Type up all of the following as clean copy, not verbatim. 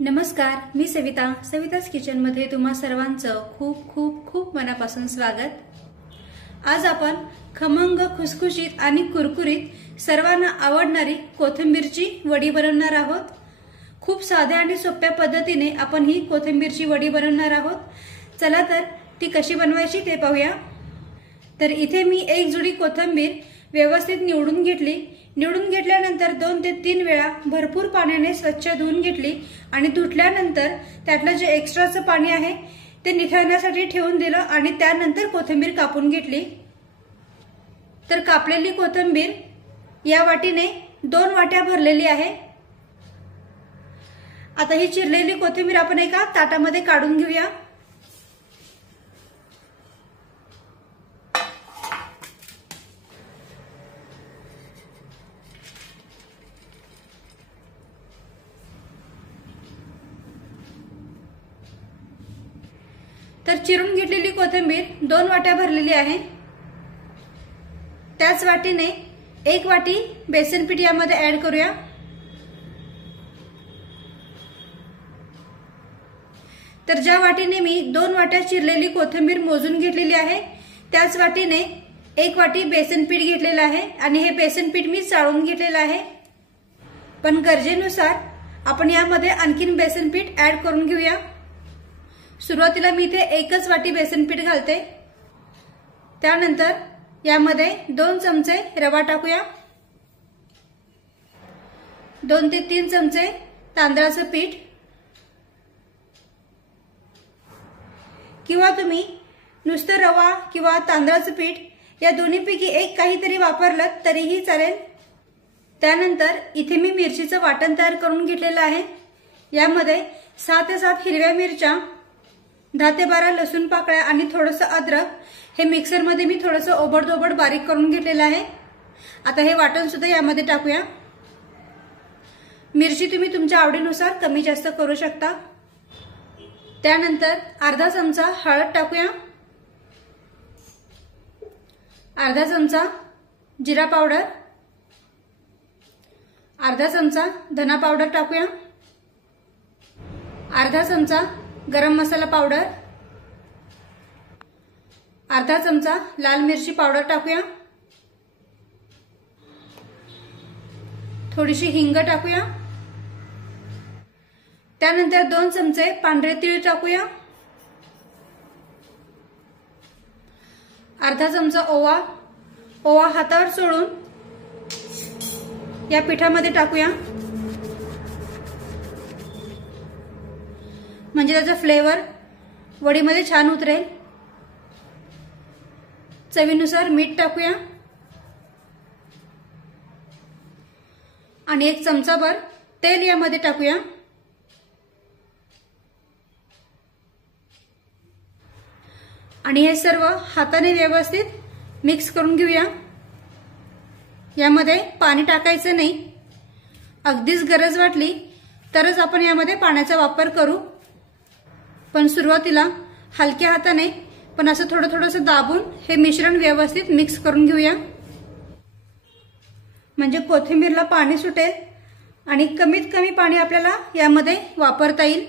नमस्कार, मी सविताच किचनमध्ये तुम्हा सर्वांचं खूप खूप खूप मनापासून स्वागत। आज आपण खमंग, खुसखुशीत आणि कुरकुरीत सर्वांना आवडणारी कोथिंबीरची वडी बनवणार आहोत। खूप साध्या आणि सोप्या पद्धतीने आपण ही कोथिंबीरची वडी बनवणार आहोत। चला तर ती कशी बनवायची ते पाहूया। तर इथे मी एक जुडी कोथिंबीर व्यवस्थित निवडून घेतली। निवडून घेतल्यानंतर 2 ते 3 वेळा भरपूर पाण्याने स्वच्छ धुवून घेतली आणि धुतल्यानंतर त्यातलं जे एक्स्ट्राचं पाणी आहे ते निथळण्यासाठी ठेवून दिलं आणि त्यानंतर कोथिंबीर कापून घेतली। तर कापलेली कोथिंबीर या वाटीने 2 वाट्या भरलेली आहे। आता ही चिरलेली कोथिंबीर आपण एका ताटामध्ये काढून घेऊया। तर चिरून घेतलेली कोथिंबीर 2 वाट्या भरलेली आहे। त्याच वाटीने 1 वाटी बेसन पीठ यामध्ये ऍड करूया। तर ज्या वाटीने मी 2 वाट्या चिरलेली कोथिंबीर मोजून घेतलेली आहे त्याच वाटीने 1 वाटी बेसन पीठ घेतलेलं आहे आणि हे बेसन पीठ मी चाळून घेतलेलं आहे। पण गरजेनुसार आपण यामध्ये आणखीन बेसन पीठ ऍड करून घेऊया। सुरुवातीला मी इथे 1च वाटी बेसन पीठ घालते। त्यानंतर यामध्ये 2 चमचे रवा टाकूया, 2 ते 3 चमचे तांदळाचं पीठ, किंवा तुम्ही नुसतं रवा किंवा तांदळाचं पीठ या दोन्हीपैकी एक काहीतरी वापरलं तरीही चालेल। त्यानंतर इथे मी मिरचीचं वाटण तयार करून घेतलेलं आहे। यामध्ये 6 ते 7 हिरव्या मिरच्या, 10 ते 12 लसूण पाकळ्या आणि थोडंसं अद्रक हे मिक्सरमध्ये मी थोडंसं ओबडधोबड बारीक करून घेतलेलं आहे। आता हे वाटण सुद्धा यामध्ये टाकूया। मिरची तुम्ही तुमच्या आवडीनुसार कमी जास्त करू शकता। त्यानंतर अर्धा चमचा हळद टाकूया, अर्धा चमचा जिरा पावडर, अर्धा चमचा धना पावडर टाकूया, अर्धा चमचा गरम मसाला पावडर, अर्धा चमचा लाल मिरची पावडर टाकूया, थोडीशी हिंग टाकूया, त्यानंतर 2 चमचे पांढरे तीळ टाकूया, अर्धा चमचा ओवा हातावर चोळून या पिठामध्ये टाकूया, म्हणजे त्याचा फ्लेवर वडीमध्ये छान उतरेल। चवीनुसार मीठ टाकूया आणि 1 चमचाभर तेल यामध्ये टाकूया। आणि हे सर्व हाताने व्यवस्थित मिक्स करून घेऊया। यामध्ये पाणी टाकायचं नाही, अगदीच गरज वाटली तरच आपण यामध्ये पाण्याचा वापर करू। पण सुरुवातीला हलक्या हाताने पण असं थोडंसं दाबून हे मिश्रण व्यवस्थित मिक्स करून घेऊया, म्हणजे कोथिंबीरला पाणी सुटेल आणि कमीत कमी पाणी आपल्याला यामध्ये वापरता येईल।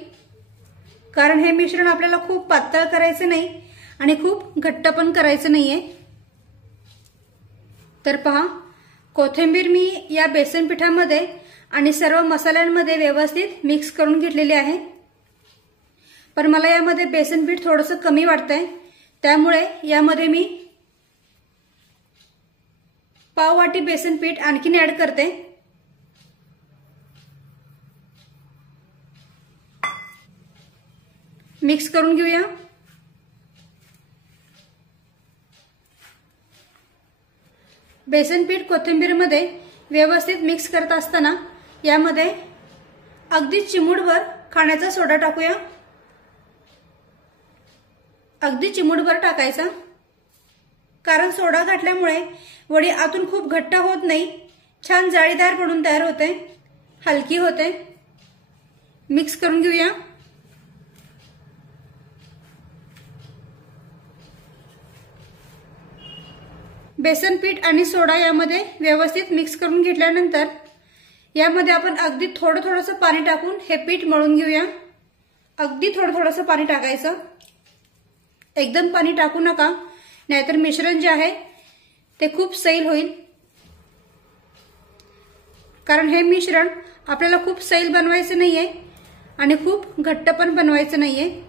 कारण हे मिश्रण आपल्याला खूप पातळ करायचं नाही आणि खूप घट्ट पण करायचं नाहीये। तर पहा, कोथिंबीर मी या बेसन पिठामध्ये आणि सर्व मसाल्यांमध्ये व्यवस्थित मिक्स करून घेतलेली आहे। पण मला यामध्ये बेसन पीठ थोडंसं कमी वाटतंय, त्यामुळे यामध्ये मी पाव वाटी बेसन पीठ आणखीन ऍड करते। मिक्स करून घेऊया। बेसन पीठ कोथिंबीरमध्ये व्यवस्थित मिक्स करत असताना यामध्ये अगदी चिमूटभर खाण्याचा सोडा टाकूया, अगदी चिमूटभर टाकायचा। कारण सोडा घातल्यामुळे वडी आतून खूप घट्ट होत नाही, छान जाळीदार बनून तयार होते, हलकी होते। मिक्स करून घेऊया। बेसन पीठ आणि सोडा यामध्ये व्यवस्थित मिक्स करून घेतल्यानंतर यामध्ये आपण अगदी थोडं थोडंसं पाणी टाकून हे पीठ मळून घेऊया। अगदी थोडं थोडंसं पाणी टाकायचं, एकदम पाणी टाकू नका, नाहीतर मिश्रण जे आहे ते खूप सैल होईल। कारण हे मिश्रण आपल्याला खूप सैल बनवायचं नाहीये आणि खूप घट्ट पण बनवायचं नाहीये।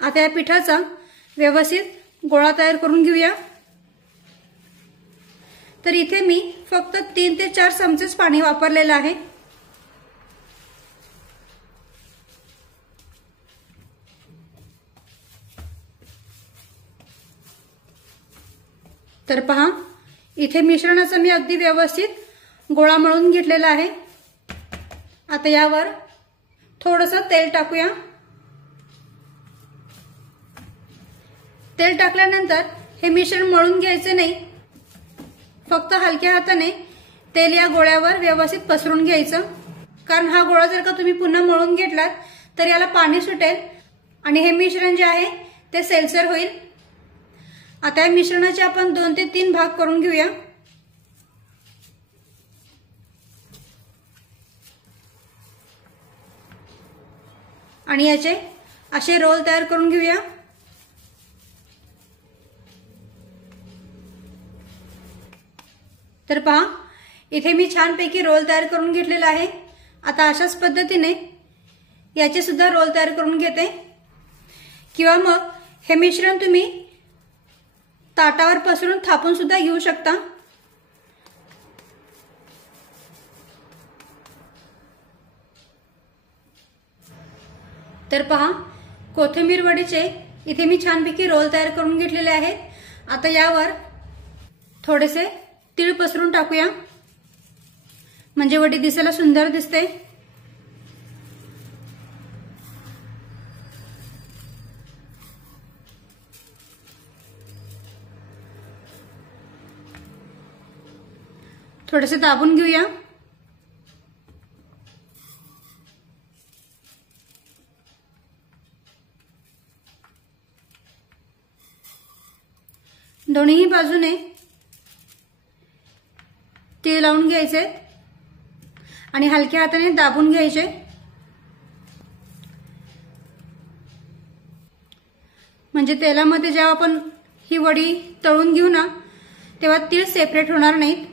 आता या पिठाचा व्यवस्थित गोळा तयार करून घेऊया। तर इथे मी फक्त 3 ते 4 चमचेच पाणी वापरलेलं आहे। तर पहा, इथे मिश्रणाचा मी अगदी व्यवस्थित गोळा मळून घेतलेला आहे। आता यावर थोडंसं तेल टाकूया। तेल टाकल्यानंतर हे मिश्रण मळून घ्यायचे नाही, फक्त हलक्या हाताने तेल या गोळ्यावर व्यवस्थित पसरून घ्यायचं। कारण हा गोळा जर का तुम्ही पुन्हा मळून घेतलात तर याला पाणी सुटेल आणि हे मिश्रण जे आहे ते सैलसर होईल। आता या मिश्रणाचे आपण 2 ते 3 भाग करून घेऊया। आणि याचे असे रोल तयार करून घेऊया। तर पहा, इथे मी छानपैकी रोल तयार करून घेतलेला आहे। आता अशाच पद्धतीने याचे सुद्धा रोल तयार करून घेते, किंवा मग हे मिश्रण तुम्ही ताटावर पसरून थापून सुद्धा घेऊ शकता। तर पहा, कोथिंबीर वडीचे इथे मी छानपैकी रोल तयार करून घेतलेले आहेत। आता यावर थोडेसे तीळ पसरून टाकूया, म्हणजे वडी दिसायला सुंदर दिसते। थोडेसे दाबून घेऊया। दोन्ही बाजूने तीळ लावून घ्यायचे आणि हलक्या हाताने दाबून घ्यायचे। म्हणजे तेलामध्ये जेव्हा आपण ही वडी तळून घेऊ ना, तेव्हा तीळ सेपरेट होणार नाहीत।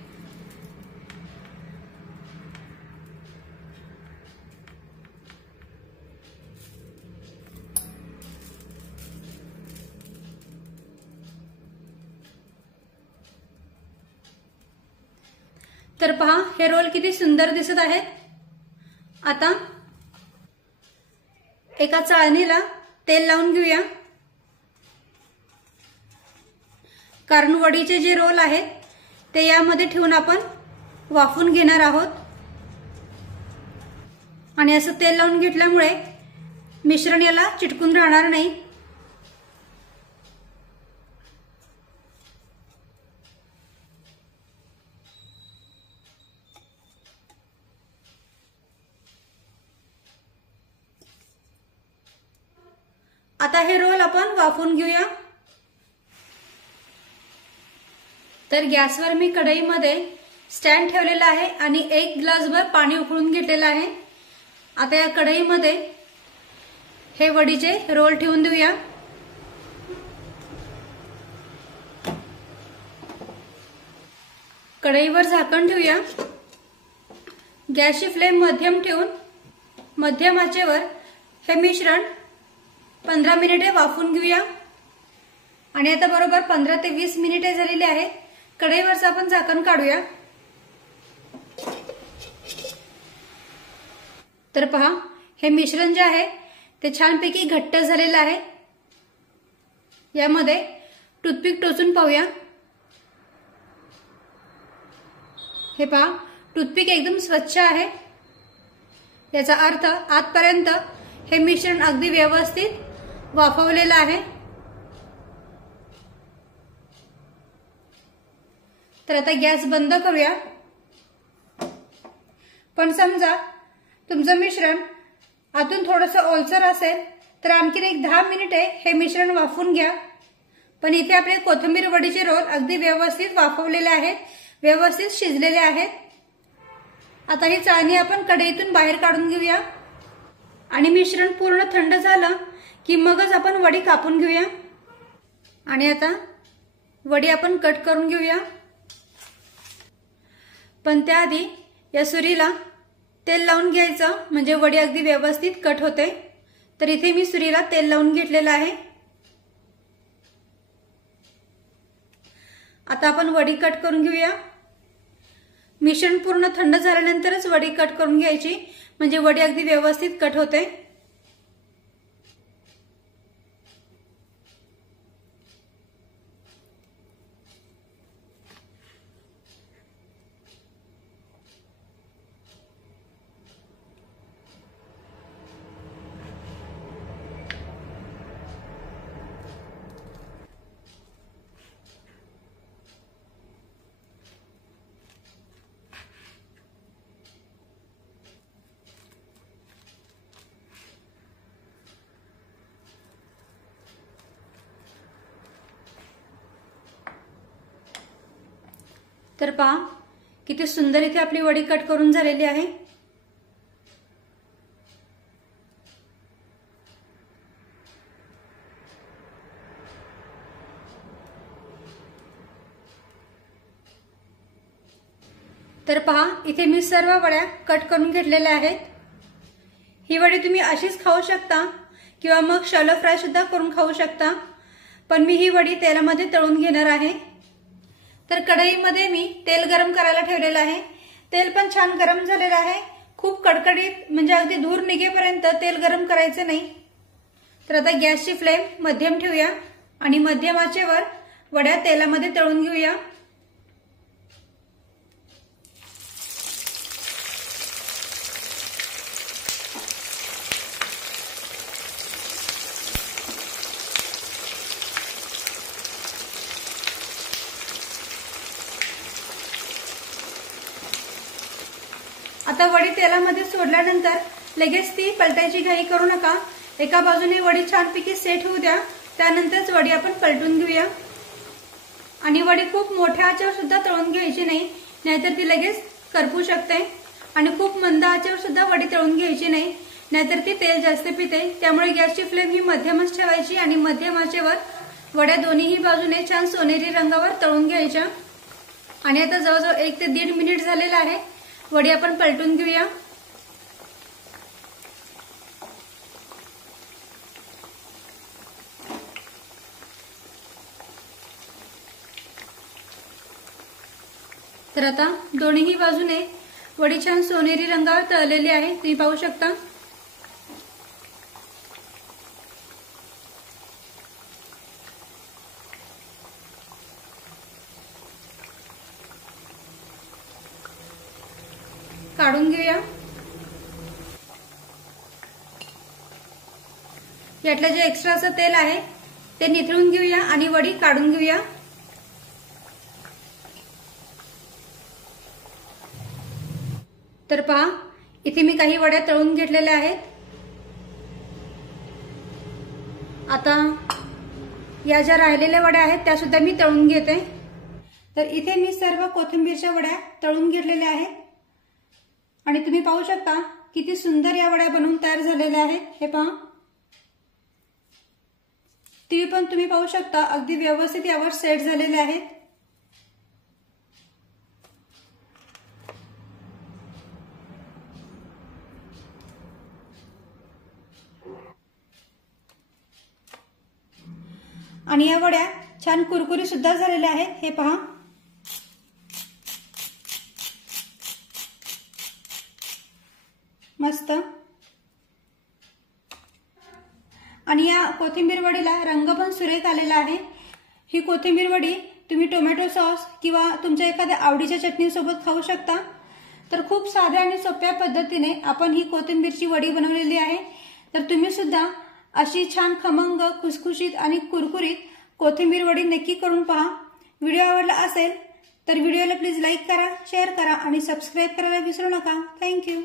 तर पहा, हे रोल किती सुंदर दिसत आहेत। आता एका चाळणीला तेल लावून घेऊया, कारण वडीचे जे रोल आहेत ते यामध्ये ठेवून आपण वाफून घेणार आहोत। आणि असं तेल लावून घेतल्यामुळे मिश्रण याला चिटकून राहणार नाही। आता हे रोल आपण वाफवून घेऊया। तर गॅसवर मी कढईमध्ये स्टँड ठेवलेला आहे आणि 1 ग्लासभर पाणी उकळून घेतलेलं आहे। आता या कढईमध्ये हे वडीचे रोल ठेवून देऊया। कढईवर झाकण ठेवूया। गॅसची फ्लेम मध्यम ठेवून मध्यम आचेवर हे मिश्रण 15 मिनिटे वाफवून घेऊया। आणि आता बरोबर 15 ते 20 मिनिटे झालेली आहे। कढईवरचं आपण झाकण काढूया। तर पहा, हे मिश्रण जे आहे ते छानपैकी घट्ट झालेलं आहे। यामध्ये टूथपिक टोचून पाहूया। हे पहा, टूथपिक एकदम स्वच्छ आहे, याचा अर्थ आतपर्यंत हे मिश्रण अगदी व्यवस्थित वाफवलेलं आहे। तर आता गॅस बंद करूया। पण समजा तुमचं मिश्रण आतून थोडंसं ओलसर असेल तर आणखीन एक 10 मिनिटे हे मिश्रण वाफवून घ्या। पण इथे आपले कोथिंबीर वडीचे रोल अगदी व्यवस्थित वाफवलेले आहेत, व्यवस्थित शिजलेले आहेत। आता ही चाळणी आपण कढईतून बाहेर काढून घेऊया आणि मिश्रण पूर्ण थंड झालं की मगच आपण वडी कापून घेऊया। आणि आता वडी आपण कट करून घेऊया। पण त्याआधी या सुरीला तेल लावून घ्यायचं, म्हणजे वडी अगदी व्यवस्थित कट होते। तर इथे मी सुरीला तेल लावून घेतलेलं आहे। आता आपण वडी कट करून घेऊया। मिश्रण पूर्ण थंड झाल्यानंतरच वडी कट करून घ्यायची, म्हणजे वडी अगदी व्यवस्थित कट होते। तर पहा किती सुंदर इथे आपली वडी कट करून झालेली आहे। तर पहा इथे मी सर्व वड्या कट करून घेतलेल्या आहेत। ही वडी तुम्ही अशीच खाऊ शकता किंवा मग शॅलो फ्राय सुद्धा करून खाऊ शकता, पण मी ही वडी तेलामध्ये तळून घेणार आहे। तर कढईमध्ये मी तेल गरम करायला ठेवलेलं आहे। तेल पण छान गरम झालेलं आहे, खूप कडकडीत, म्हणजे अगदी धूर निघेपर्यंत तेल गरम करायचं नाही। तर आता गॅसची फ्लेम मध्यम ठेवूया आणि मध्यम आचेवर वड्या तेलामध्ये तळून घेऊया। आता वडी तेलामध्ये सोडल्यानंतर लगेच ती पलटायची घाई करू नका। एका बाजूने वडी छानपैकी सेट होऊ द्या, त्यानंतरच वडी आपण पलटून घेऊया। आणि वडी खूप मोठ्या आचेवर सुद्धा तळून घ्यायची नाही, नाहीतर ती लगेच करपू शकते। आणि खूप मंद आचेवर सुद्धा वडी तळून घ्यायची नाही, नाहीतर ती तेल जास्त पिते। त्यामुळे गॅसची फ्लेम ही मध्यमच ठेवायची आणि मध्यम आचेवर वड्या दोन्हीही बाजूने छान सोनेरी रंगावर तळून घ्यायच्या। आणि आता जवळजवळ 1 ते 1.5 मिनिट झालेला आहे। वडी आपण पलटून घेऊया। तर आता दोन्हीही बाजूने वडी छान सोनेरी रंगावर तळलेली आहे, तुम्ही पाहू शकता। काढून घेऊया। यातलं जे एक्स्ट्राचं तेल आहे ते निथळून घेऊया आणि वडी काढून घेऊया। तर पहा इथे मी काही वड्या तळून घेतलेल्या आहेत। आता या ज्या राहिलेल्या वड्या आहेत त्या सुद्धा मी तळून घेते। तर इथे मी सर्व कोथिंबीरच्या वड्या तळून घेतलेल्या आहेत आणि तुम्ही पाहू शकता किती सुंदर या वड्या बनवून तयार झालेल्या आहेत। हे पहा, ती पण तुम्ही पाहू शकता अगदी व्यवस्थित यावर सेट झालेले आहेत। आणि या वड्या छान कुरकुरी सुद्धा झालेल्या आहेत। हे पहा, मस्त। आणि या कोथिंबीर वडीला रंग पण सुरेख आलेला आहे। ही कोथिंबीर वडी तुम्ही टोमॅटो सॉस किंवा तुमच्या एखाद्या आवडीच्या चटणी सोबत खाऊ शकता। तर खूप साध्या आणि सोप्या पद्धतीने आपण ही कोथिंबीरची वडी बनवलेली आहे। तर तुम्ही सुद्धा अशी छान खमंग, खुसखुशीत आणि कुरकुरीत कोथिंबीर वडी नक्की करून पहा। व्हिडिओ आवडला असेल तर व्हिडिओला प्लीज लाईक करा, शेअर करा आणि सबस्क्राइब करायला विसरू नका। थँक्यू।